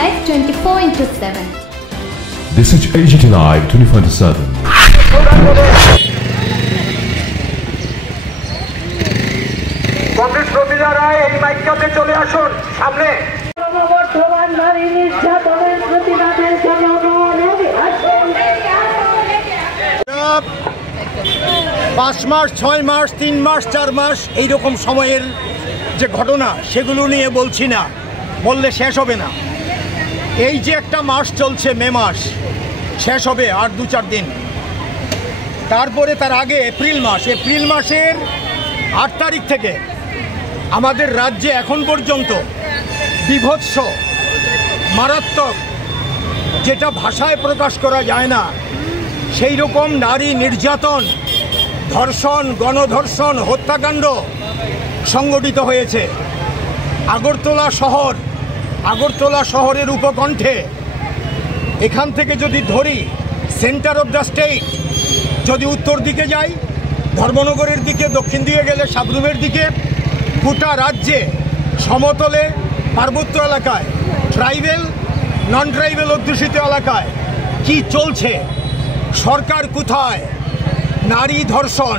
Live 24/7. This is AGT Live 24/7. চলে আসুন সামনে। 5 মাস 6 মাস 3 মাস 4 মাস এইরকম সময়ের যে ঘটনা সেগুলো নিয়ে বলছি না, বললে শেষ হবে না। এই যে একটা মাস চলছে, মে মাস শেষ হবে আর 2-4 দিন, তারপরে তার আগে এপ্রিল মাসের 8 তারিখ থেকে আমাদের রাজ্যে এখন পর্যন্ত বিভৎস, মারাত্মক, যেটা ভাষায় প্রকাশ করা যায় না সেই রকম নারী নির্যাতন, ধর্ষণ, গণধর্ষণ, হত্যাকাণ্ড সংগঠিত হয়েছে। আগরতলা শহরের উপকণ্ঠে, এখান থেকে যদি ধরি সেন্টার অফ দ্য স্টেট, যদি উত্তর দিকে যাই ধর্মনগরের দিকে, দক্ষিণ দিকে গেলে সাবরুমের দিকে, গোটা রাজ্যে সমতলে, পার্বত্য এলাকায়, ট্রাইবেল, নন ট্রাইবেল অধ্যুষিত এলাকায় কি চলছে, সরকার কোথায়, নারী ধর্ষণ,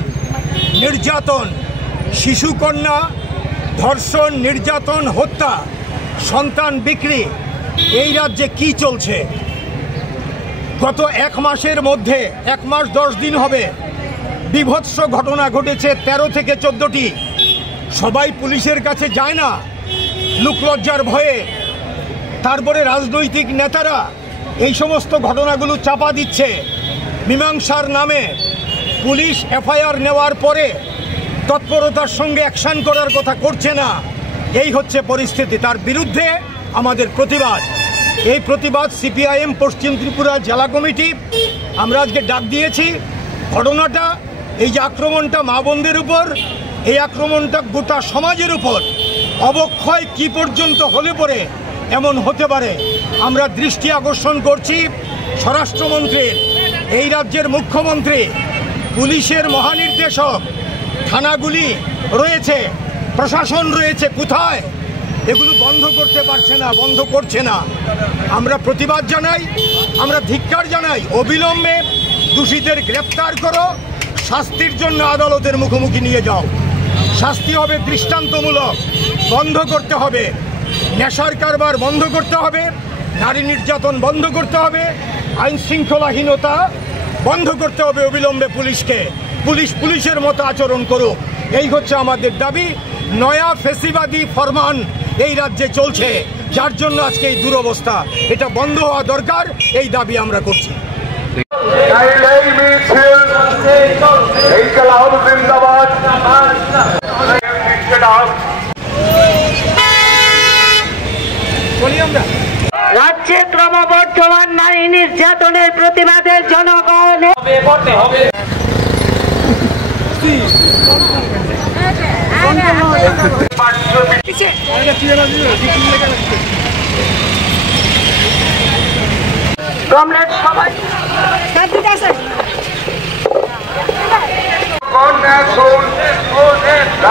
নির্যাতন, শিশুকন্যা ধর্ষণ, নির্যাতন, হত্যা, সন্তান বিক্রি, এই রাজ্যে কি চলছে। গত 1 মাসের মধ্যে, 1 মাস 10 দিন হবে, বিভৎস ঘটনা ঘটেছে 13 থেকে 14টি। সবাই পুলিশের কাছে যায় না লোকলজ্জার ভয়ে। তারপরে রাজনৈতিক নেতারা এই সমস্ত ঘটনাগুলো চাপা দিচ্ছে মীমাংসার নামে। পুলিশ এফআইআর নেওয়ার পরে তৎপরতার সঙ্গে অ্যাকশন করার কথা করছে না। এই হচ্ছে পরিস্থিতি। তার বিরুদ্ধে আমাদের প্রতিবাদ। এই প্রতিবাদ সিপিআইএম পশ্চিম ত্রিপুরা জেলা কমিটি আমরা আজকে ডাক দিয়েছি। ঘটনাটা, এই যে আক্রমণটা মা বোনদের উপর, এই আক্রমণটা গোটা সমাজের উপর, অবক্ষয় কি পর্যন্ত হলে পরে এমন হতে পারে আমরা দৃষ্টি আকর্ষণ করছি স্বরাষ্ট্রমন্ত্রীর, এই রাজ্যের মুখ্যমন্ত্রী, পুলিশের মহানির্দেশক, থানাগুলি রয়েছে, প্রশাসন রয়েছে, কোথায়? এগুলো বন্ধ করতে পারছে না, বন্ধ করছে না। আমরা প্রতিবাদ জানাই, আমরা ধিক্কার জানাই। অবিলম্বে দোষীদের গ্রেপ্তার করো, শাস্তির জন্য আদালতের মুখোমুখি নিয়ে যাও। শাস্তি হবে দৃষ্টান্তমূলক। বন্ধ করতে হবে নেশার কারবার, বন্ধ করতে হবে নারী নির্যাতন, বন্ধ করতে হবে আইন শৃঙ্খলাহীনতা, বন্ধ করতে হবে অবিলম্বে পুলিশকে। পুলিশের মতো আচরণ করুক, এই হচ্ছে আমাদের দাবি। নয়া ফেসিবাদী ফরমান এই রাজ্যে চলছে, যার জন্য আজকে এই দুরবস্থা। এটা বন্ধ হওয়া দরকার, এই দাবি আমরা করছি। রাজ্যে ক্রমবর্ধমান নারী নির্যাতনের প্রতিবাদে জনগণ সবাই